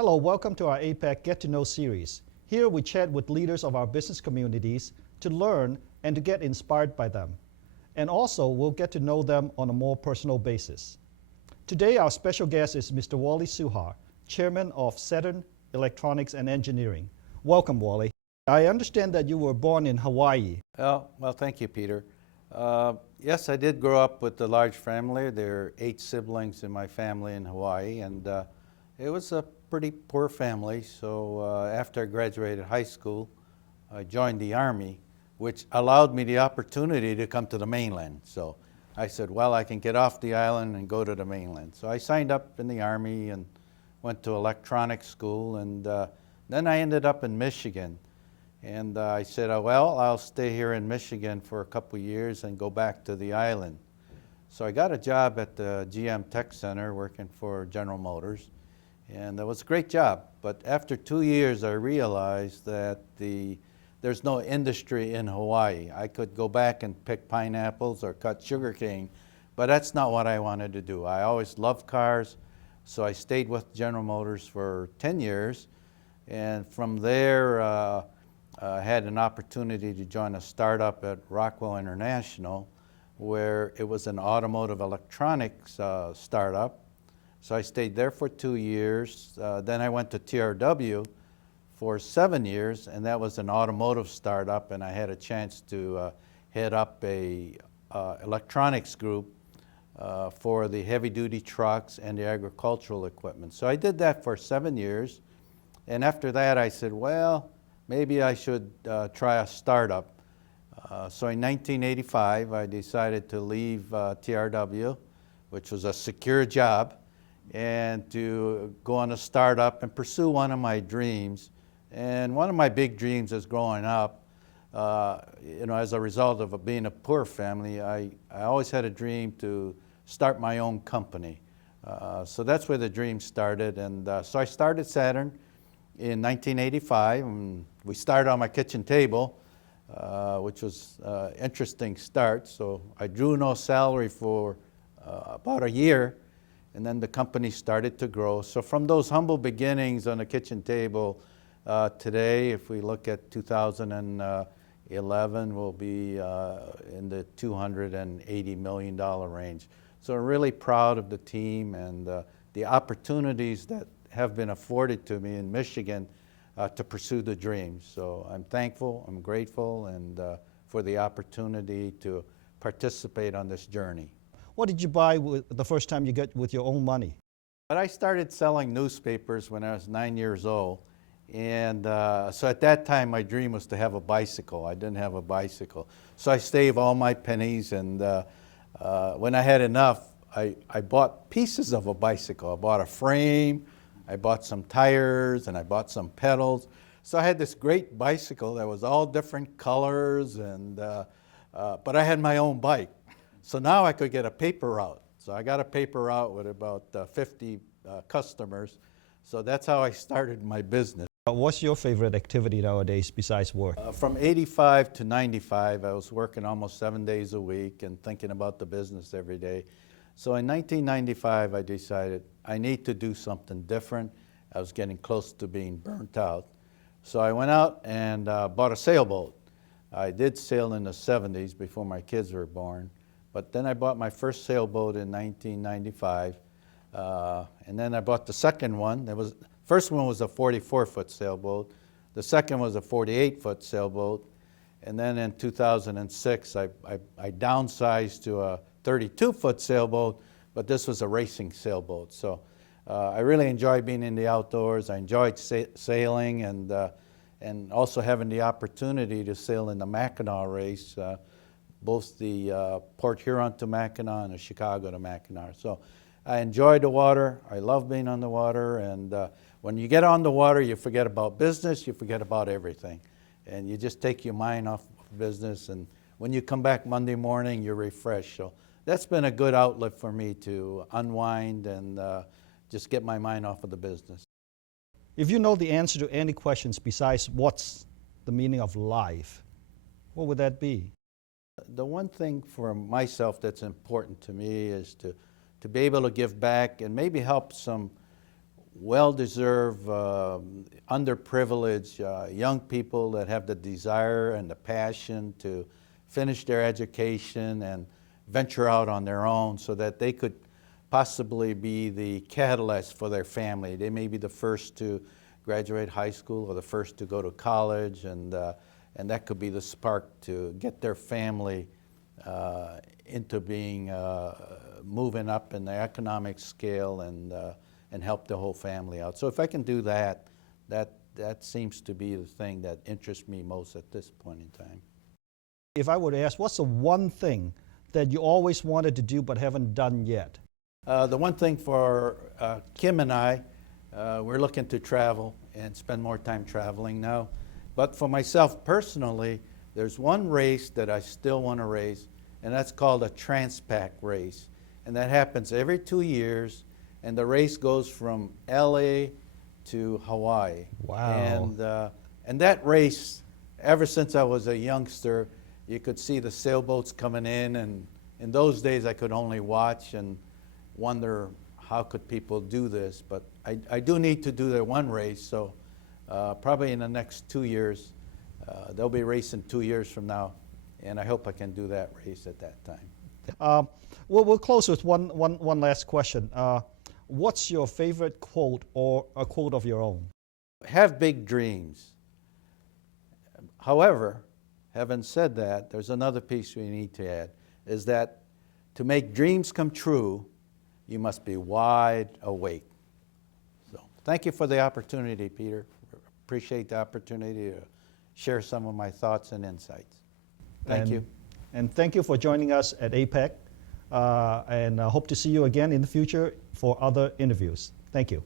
Hello, welcome to our APACC Get to Know series. Here we chat with leaders of our business communities to learn and to get inspired by them. And also, we'll get to know them on a more personal basis. Today, our special guest is Mr. Wally Tsuha, Chairman of Saturn Electronics and Engineering. Welcome, Wally. I understand that you were born in Hawaii. Well, thank you, Peter. Yes, I did grow up with a large family. There are 8 siblings in my family in Hawaii, and it was a pretty poor family. So after I graduated high school, I joined the Army, which allowed me the opportunity to come to the mainland. So I said, well, I can get off the island and go to the mainland. So I signed up in the Army and went to electronics school, and then I ended up in Michigan. And I said, well, I'll stay here in Michigan for a couple years and go back to the island. So I got a job at the GM Tech Center working for General Motors, and that was a great job. But after 2 years, I realized that there's no industry in Hawaii. I could go back and pick pineapples or cut sugarcane, but that's not what I wanted to do. I always loved cars, so I stayed with General Motors for 10 years, and from there, I had an opportunity to join a startup at Rockwell International, where it was an automotive electronics startup. So I stayed there for 2 years. Then I went to TRW for 7 years, and that was an automotive startup, and I had a chance to head up a electronics group for the heavy-duty trucks and the agricultural equipment. So I did that for 7 years, and after that I said, well, maybe I should try a startup. So in 1985, I decided to leave TRW, which was a secure job, and to go on a startup and pursue one of my dreams. And one of my big dreams as growing up, as a result of being a poor family, I always had a dream to start my own company. So that's where the dream started. And so I started Saturn in 1985, and we started on my kitchen table, which was an interesting start. So I drew no salary for about a year, and then the company started to grow. So from those humble beginnings on the kitchen table, today, if we look at 2011, we'll be in the $280 million range. So I'm really proud of the team and the opportunities that have been afforded to me in Michigan to pursue the dream. So I'm thankful, I'm grateful, and for the opportunity to participate on this journey. What did you buy the first time you got with your own money? But I started selling newspapers when I was 9 years old. And so at that time, my dream was to have a bicycle. I didn't have a bicycle. So I saved all my pennies, and when I had enough, I bought pieces of a bicycle. I bought a frame, I bought some tires, and I bought some pedals. So I had this great bicycle that was all different colors, and but I had my own bike. So now I could get a paper route. So I got a paper route with about 50 customers. So that's how I started my business. What's your favorite activity nowadays besides work? From 85 to 95, I was working almost 7 days a week and thinking about the business every day. So in 1995, I decided I need to do something different. I was getting close to being burnt out. So I went out and bought a sailboat. I did sail in the 70s before my kids were born. But then I bought my first sailboat in 1995. And then I bought the second one. First one was a 44-foot sailboat. The second was a 48-foot sailboat. And then in 2006, I downsized to a 32-foot sailboat, but this was a racing sailboat. So I really enjoyed being in the outdoors. I enjoyed sailing and also having the opportunity to sail in the Mackinac race, both the Port Huron to Mackinac and the Chicago to Mackinac. So I enjoyed the water. I love being on the water. And when you get on the water, you forget about business, you forget about everything. And you just take your mind off of business. And when you come back Monday morning, you're refreshed. So that's been a good outlet for me to unwind and just get my mind off of the business. If you know the answer to any questions besides what's the meaning of life, what would that be? The one thing for myself that's important to me is to be able to give back and maybe help well-deserved, underprivileged young people that have the desire and the passion to finish their education and venture out on their own so that they could possibly be the catalyst for their family. They may be the first to graduate high school or the first to go to college, and that could be the spark to get their family into being moving up in the economic scale and help the whole family out. So if I can do that, that seems to be the thing that interests me most at this point in time. If I were to ask, what's the one thing that you always wanted to do but haven't done yet? The one thing for Kim and I, we're looking to travel and spend more time traveling now. But for myself personally, there's one race that I still want to race, and that's called a Trans-Pac race. And that happens every 2 years, and the race goes from LA to Hawaii. Wow. And that race, ever since I was a youngster, you could see the sailboats coming in, and in those days I could only watch and wonder how could people do this. But I do need to do that one race, so probably in the next 2 years, they'll be racing 2 years from now, and I hope I can do that race at that time. Well, we'll close with one last question. What's your favorite quote or a quote of your own? Have big dreams. However, having said that, there's another piece we need to add, is that to make dreams come true, you must be wide awake. So thank you for the opportunity, Peter. Appreciate the opportunity to share some of my thoughts and insights. Thank you. And thank you for joining us at APACC, and I hope to see you again in the future for other interviews. Thank you.